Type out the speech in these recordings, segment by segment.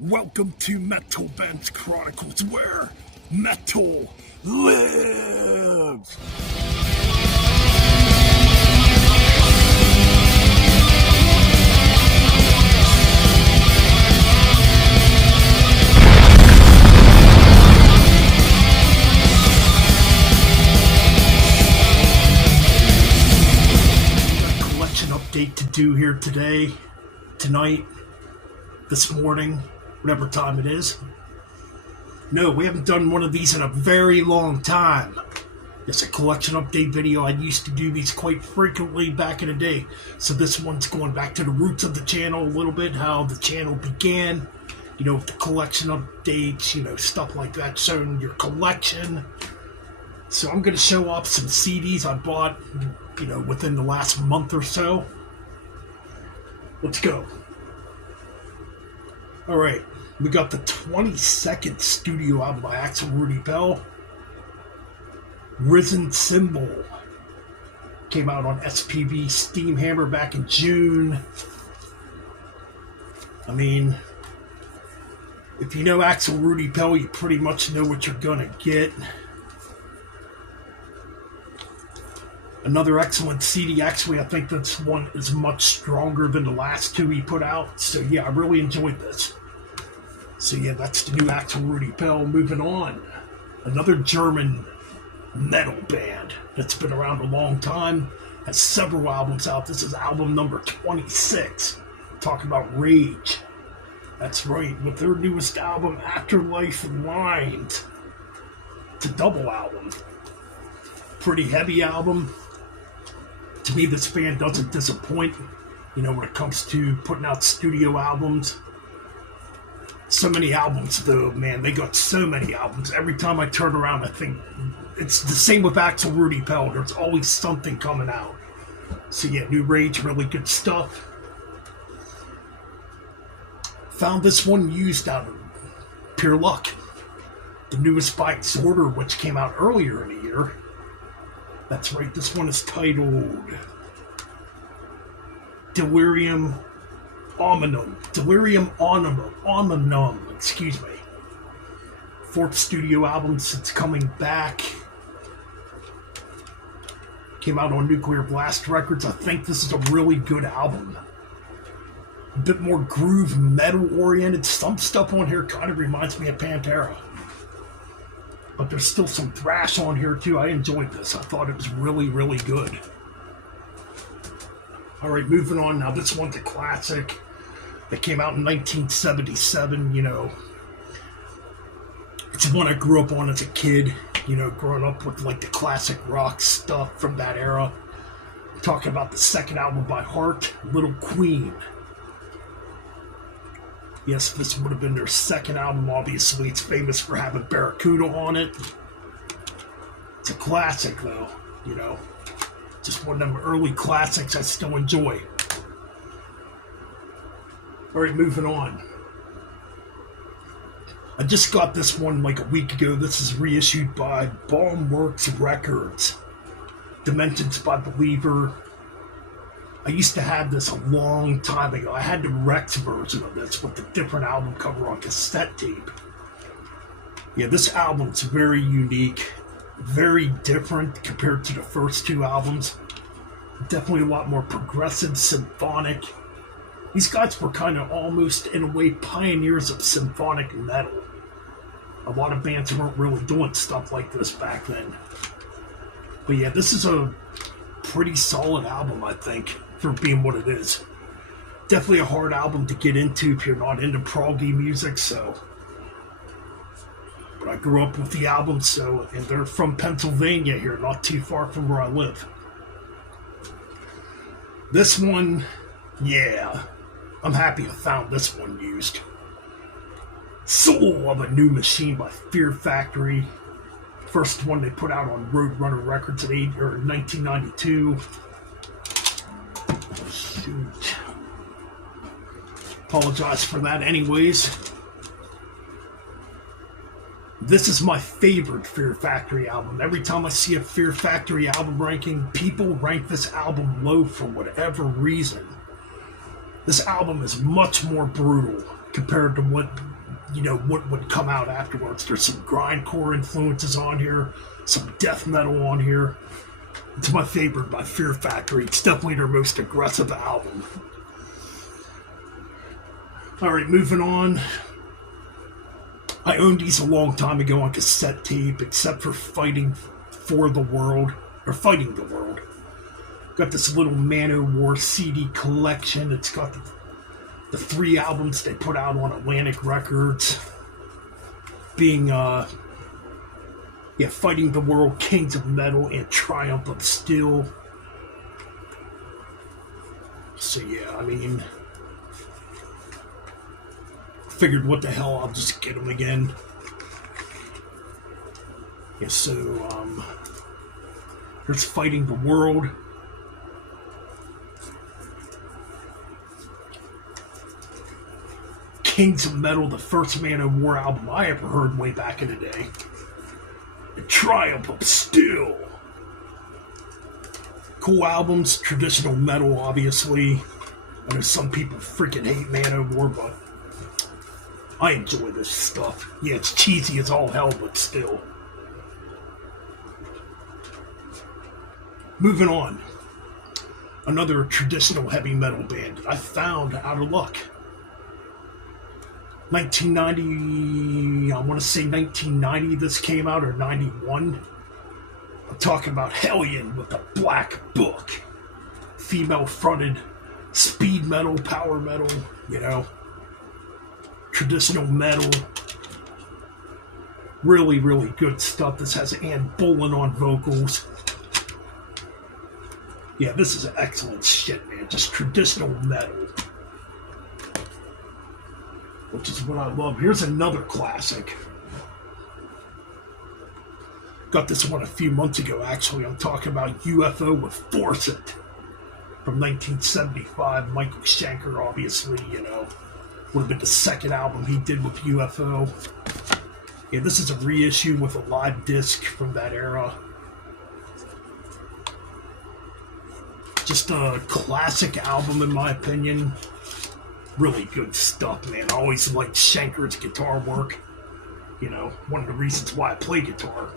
Welcome to Metal Band's Chronicles, where metal lives! Got a collection update to do here today, tonight, this morning, whatever time it is. No, we haven't done one of these in a very long time. It's a collection update video. I used to do these quite frequently back in the day. So this one's going back to the roots of the channel a little bit, how the channel began. You know, with the collection updates, you know, stuff like that, showing your collection. So I'm going to show off some CDs I bought, you know, within the last month or so. Let's go. Alright, we got the 22nd studio album by Axel Rudy Bell, Risen Symbol. Came out on SPV Steamhammer back in June. I mean, if you know Axel Rudy Bell, you pretty much know what you're gonna get. Another excellent CD. Actually, I think this one is much stronger than the last two he put out. So yeah, I really enjoyed this. So yeah, that's the new Axel Rudy Bell. Moving on. Another German metal band that's been around a long time. Has several albums out. This is album number 26. Talking about Rage. That's right. With their newest album, Afterlife Lines. It's a double album. Pretty heavy album. To me, this band doesn't disappoint, you know, when it comes to putting out studio albums. So many albums, though, man. They got so many albums. Every time I turn around, I think it's the same with Axel Rudy Bell. There's always something coming out. So, yeah, new Rage, really good stuff. Found this one used out of pure luck. The newest by Disorder, which came out earlier in the year. That's right, this one is titled Delirium Omnium. Delirium Omnium, excuse me. Fourth studio album since coming back. Came out on Nuclear Blast Records. I think this is a really good album. A bit more groove metal oriented. Some stuff on here kind of reminds me of Pantera. But there's still some thrash on here too. I enjoyed this. I thought it was really, really good. Alright, moving on. Now this one's a classic. It came out in 1977, you know. It's one I grew up on as a kid, you know, growing up with like the classic rock stuff from that era. I'm talking about the second album by Heart, Little Queen. Yes, this would have been their second album, obviously. It's famous for having Barracuda on it. It's a classic, though, you know. Just one of them early classics I still enjoy. Alright, moving on. I just got this one like a week ago. This is reissued by Bombworks Records. Demented by Believer. I used to have this a long time ago. I had the Rex version of this with the different album cover on cassette tape. Yeah, this album's very unique, very different compared to the first two albums. Definitely a lot more progressive, symphonic. These guys were kind of almost, in a way, pioneers of symphonic metal. A lot of bands weren't really doing stuff like this back then. But yeah, this is a pretty solid album, I think, for being what it is. Definitely a hard album to get into if you're not into proggy music, so. But I grew up with the album, so, and they're from Pennsylvania here, not too far from where I live. This one, yeah, I'm happy I found this one used. Soul of a New Machine by Fear Factory. First one they put out on Roadrunner Records in 1992. Shoot. Apologize for that anyways. This is my favorite Fear Factory album. Every time I see a Fear Factory album ranking, people rank this album low for whatever reason. This album is much more brutal. compared to what, what would come out afterwards. There's some grindcore influences on here, some death metal on here. It's my favorite by Fear Factory. It's definitely their most aggressive album. Alright, moving on. I owned these a long time ago on cassette tape, except for Fighting the World. Got this little Man-O-War CD collection. It's got the 3 albums they put out on Atlantic Records. Being, Fighting the World, Kings of Metal, and Triumph of Steel. So yeah, I mean, figured what the hell, I'll just get them again. Yeah, so, here's Fighting the World. Kings of Metal, the first Man-O-War album I ever heard way back in the day. The Triumph of Steel. Cool albums, traditional metal, obviously. I know some people freaking hate Man-O-War, but I enjoy this stuff. Yeah, it's cheesy as all hell, but still. Moving on. Another traditional heavy metal band that I found out of luck. 1990, I want to say 1990 this came out, or 91. I'm talking about Helen with the Black Book. Female-fronted speed metal, power metal, traditional metal. Really, really good stuff. This has Ann Bolan on vocals. Yeah, this is excellent shit, man. Just traditional metal. Which is what I love. Here's another classic. Got this one a few months ago, actually. I'm talking about UFO with Force It. From 1975. Michael Schenker, obviously, would have been the second album he did with UFO. Yeah, this is a reissue with a live disc from that era. Just a classic album, in my opinion. Really good stuff, man. I always liked Schenker's guitar work. One of the reasons why I play guitar.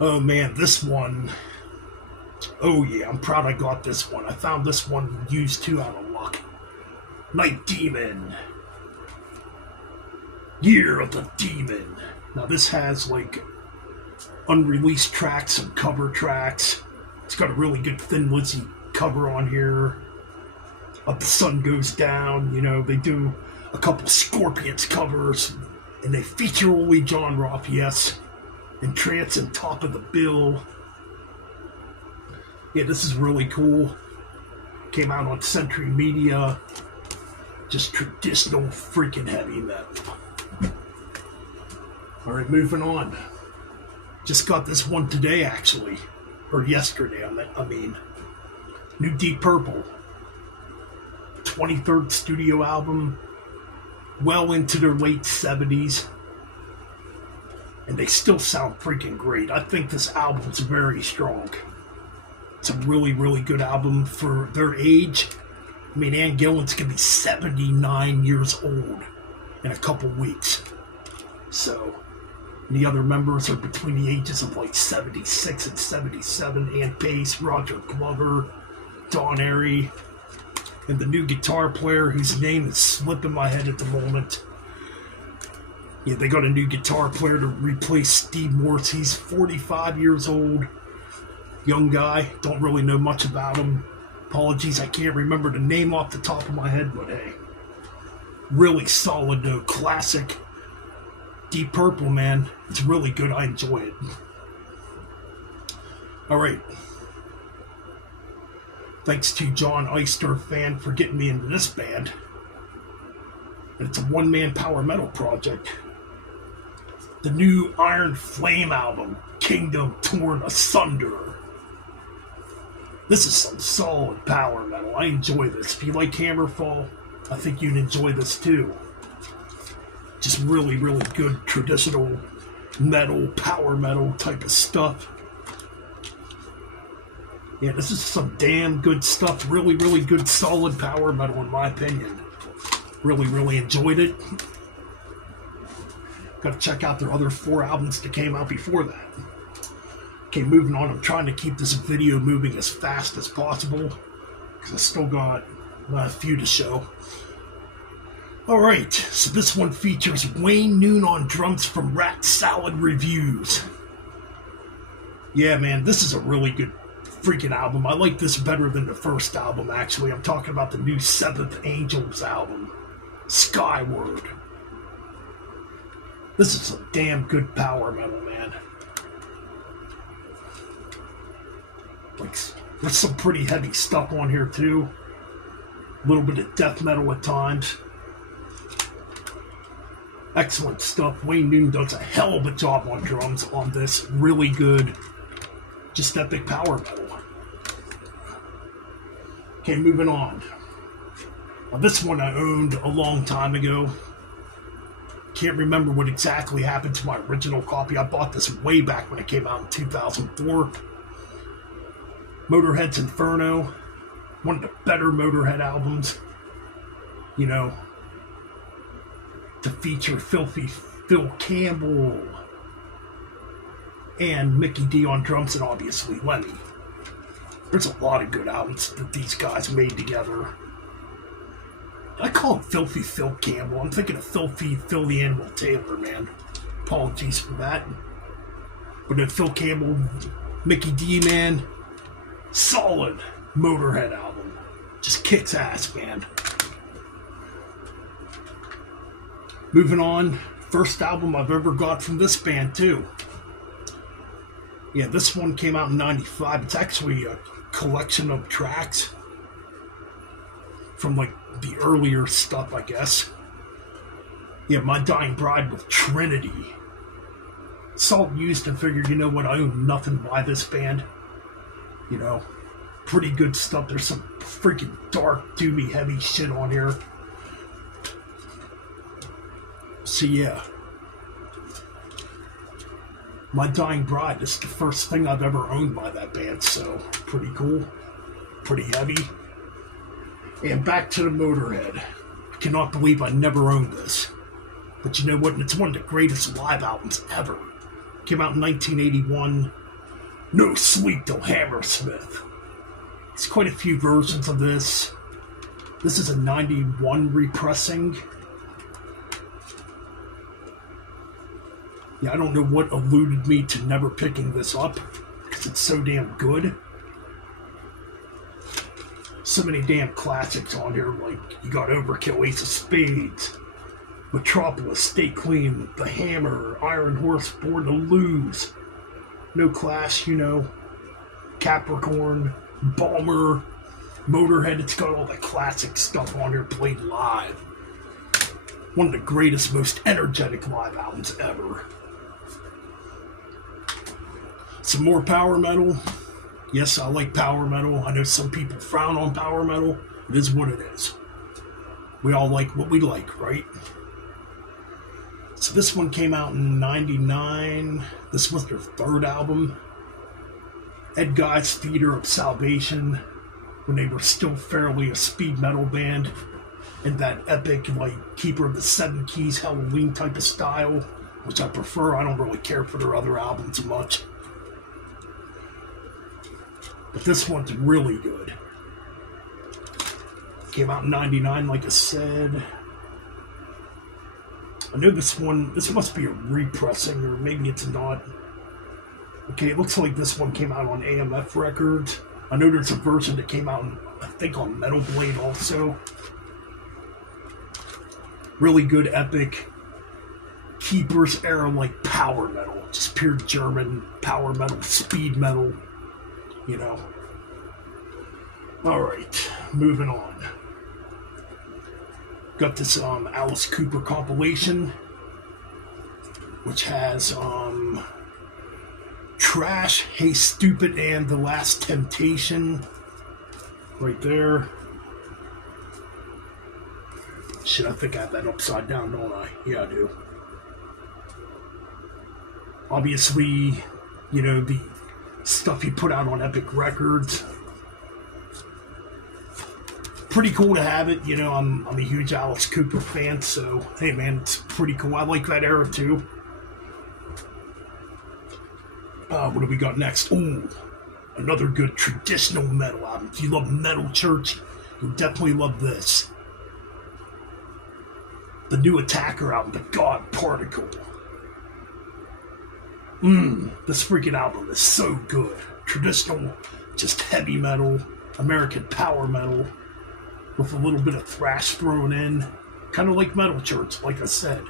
Oh, man, this one. Oh, yeah, I'm proud I got this one. I found this one used too out of luck. Night Demon. Year of the Demon. Now, this has, unreleased tracks, some cover tracks. It's got a really good Thin Lizzy cover on here. Up the Sun Goes Down, they do a couple Scorpions covers, and they feature only John Roth, yes, and Trance and Top of the Bill. Yeah, this is really cool. Came out on Century Media. Just traditional freaking heavy metal. Alright, moving on. Just got this one today, actually. Or yesterday, I mean. New Deep Purple. 23rd studio album, well into their late 70s, and they still sound freaking great. I think this album's very strong. It's a really, really good album for their age. I mean, Ann Gillan's gonna be 79 years old in a couple weeks. So, the other members are between the ages of 76 and 77. Ann Pace, Roger Glover, Don Airey, and the new guitar player whose name is slipping my head at the moment. Yeah, they got a new guitar player to replace Steve Morse. He's 45 years old. Young guy. Don't really know much about him. Apologies, I can't remember the name off the top of my head, but hey. Really solid, though. Classic Deep Purple, man. It's really good. I enjoy it. Alright. Thanks to John Eister fan for getting me into this band. And it's a one-man power metal project. The new Iron Flame album, Kingdom Torn Asunder. This is some solid power metal. I enjoy this. If you like Hammerfall, I think you'd enjoy this too. Just really, really good traditional metal, power metal type of stuff. Yeah, this is some damn good stuff. Really, really good, solid power metal, in my opinion. Really enjoyed it. Got to check out their other 4 albums that came out before that. Okay, moving on. I'm trying to keep this video moving as fast as possible because I still got a few to show. Alright, so this one features Wayne Noon on drums from Rat Salad Reviews. Yeah, man, this is a really good freaking album. I like this better than the first album, actually. I'm talking about the new Seventh Angels album, Skyward. This is some damn good power metal, man. Like, there's some pretty heavy stuff on here, too. A little bit of death metal at times. Excellent stuff. Wayne Noon does a hell of a job on drums on this. Really good. Just epic power metal. Okay, moving on. Now, this one I owned a long time ago. Can't remember what exactly happened to my original copy. I bought this way back when it came out in 2004. Motorhead's Inferno. One of the better Motorhead albums. You know, to feature Filthy Phil Campbell and Mickey D on drums and obviously Lemmy. There's a lot of good albums that these guys made together. I call him Filthy Phil Campbell. I'm thinking of Filthy Phil the Animal Taylor, man. Apologies for that. But then Phil Campbell, Mickey D, man, solid Motorhead album. Just kicks ass, man. Moving on, first album I've ever got from this band, too. Yeah, this one came out in '95. It's actually a collection of tracks from, like, the earlier stuff, I guess. Yeah, My Dying Bride with Trinity. Salt used and figured, you know what, I own nothing by this band. You know, pretty good stuff. There's some freaking dark, doomy, heavy shit on here. So yeah, My Dying Bride is the first thing I've ever owned by that band, so pretty cool, pretty heavy. And back to the Motorhead. I cannot believe I never owned this. But you know what? It's one of the greatest live albums ever. Came out in 1981. No Sleep Till Hammersmith. There's quite a few versions of this. This is a 91 repressing. Yeah, I don't know what eluded me to never picking this up, because it's so damn good. So many damn classics on here, like you got Overkill, Ace of Spades, Metropolis, Stay Clean, The Hammer, Iron Horse, Born to Lose, No Clash, you know, Capricorn, Balmer, Motorhead. It's got all the classic stuff on here played live. One of the greatest, most energetic live albums ever. Some more power metal. Yes, I like power metal. I know some people frown on power metal. It is what it is. We all like what we like, right? So this one came out in '99. This was their third album. Ed Guy's Theater of Salvation, when they were still fairly a speed metal band, and that epic, like, Keeper of the Seven Keys Halloween type of style, which I prefer. I don't really care for their other albums much. But this one's really good. Came out in '99, like I said. I know this must be a repressing, or maybe it's not. Okay, it looks like this one came out on AMF Records. I know there's a version that came out, I think, on Metal Blade also. Really good, epic, Keepers era, like, power metal. Just pure German power metal, speed metal. You know. Alright, moving on. Got this Alice Cooper compilation, which has Trash, Hey Stupid, and The Last Temptation right there. Shit, I think I have that upside down, don't I? Yeah, I do. Obviously, you know, the stuff he put out on Epic Records. pretty cool to have it. You know, I'm a huge Alice Cooper fan, so hey man, it's pretty cool. I like that era too. What do we got next? Ooh, another good traditional metal album. If you love metal church, you'll definitely love this. The new Attacker album, The God Particle. This freaking album is so good. Traditional, just heavy metal, American power metal, with a little bit of thrash thrown in. Kind of like metal church, like I said.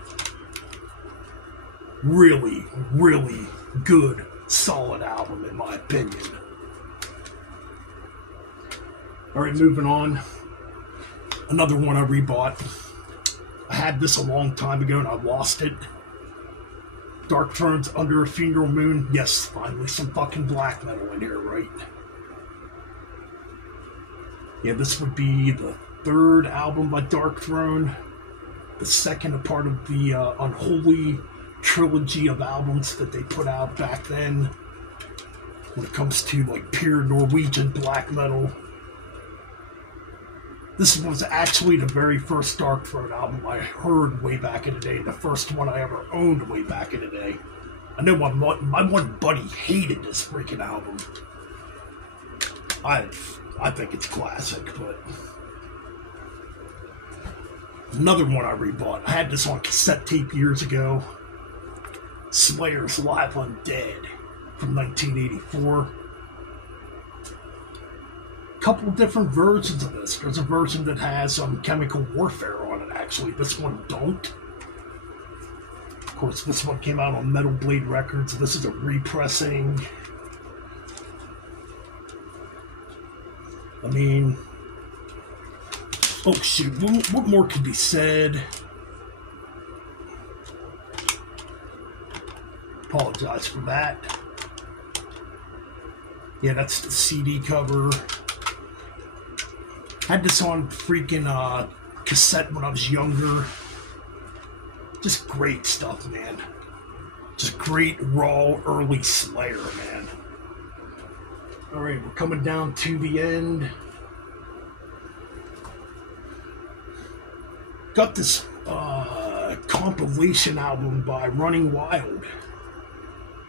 Really, really good, solid album in my opinion. Alright, moving on. Another one I rebought. I had this a long time ago and I lost it. Dark Thrones, Under a Funeral Moon. Yes, finally some fucking black metal in here, right? Yeah, this would be the third album by Dark Throne. The second, a part of the unholy trilogy of albums that they put out back then. When it comes to like pure Norwegian black metal. This was actually the very first Dark Throne album I heard way back in the day. The first one I ever owned way back in the day. I know my one buddy hated this freaking album. I think it's classic, but... Another one I rebought. I had this on cassette tape years ago. Slayer's Live Undead from 1984. Couple different versions of this. There's a version that has Chemical Warfare on it, actually. This one don't. Of course, this one came out on Metal Blade Records. This is a repressing. I mean... Oh, shoot. What more could be said? Apologize for that. Yeah, that's the CD cover. Had this on freaking cassette when I was younger. Just great stuff, man. Just great, raw, early Slayer, man. Alright, we're coming down to the end. Got this compilation album by Running Wild.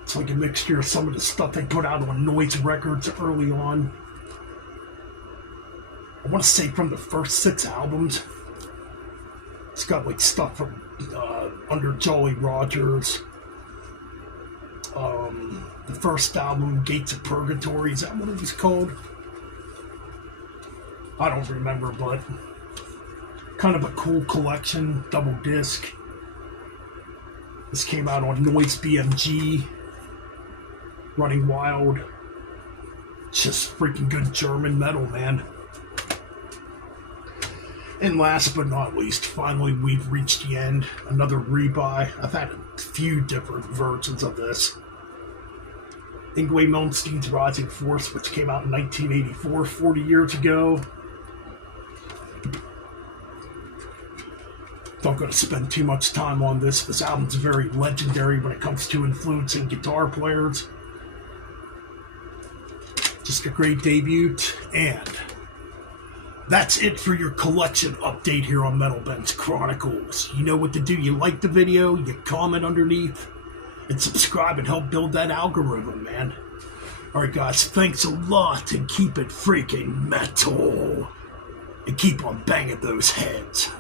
It's like a mixture of some of the stuff they put out on Noise Records early on. I want to say from the first 6 albums. It's got like stuff from Under Jolly Rogers. The first album, Gates of Purgatory, is that what it was called? I don't remember, but kind of a cool collection, double disc. This came out on Noise BMG. Running Wild. Just freaking good German metal, man. And last but not least, finally we've reached the end. Another rebuy. I've had a few different versions of this. Yngwie Malmsteen's Rising Force, which came out in 1984, 40 years ago. Not going to spend too much time on this. This album's very legendary when it comes to influencing guitar players. Just a great debut, and that's it for your collection update here on Metal Ben's Chronicles. You know what to do. You like the video, you comment underneath, and subscribe and help build that algorithm, man. Alright guys, thanks a lot, and keep it freaking metal. And keep on banging those heads.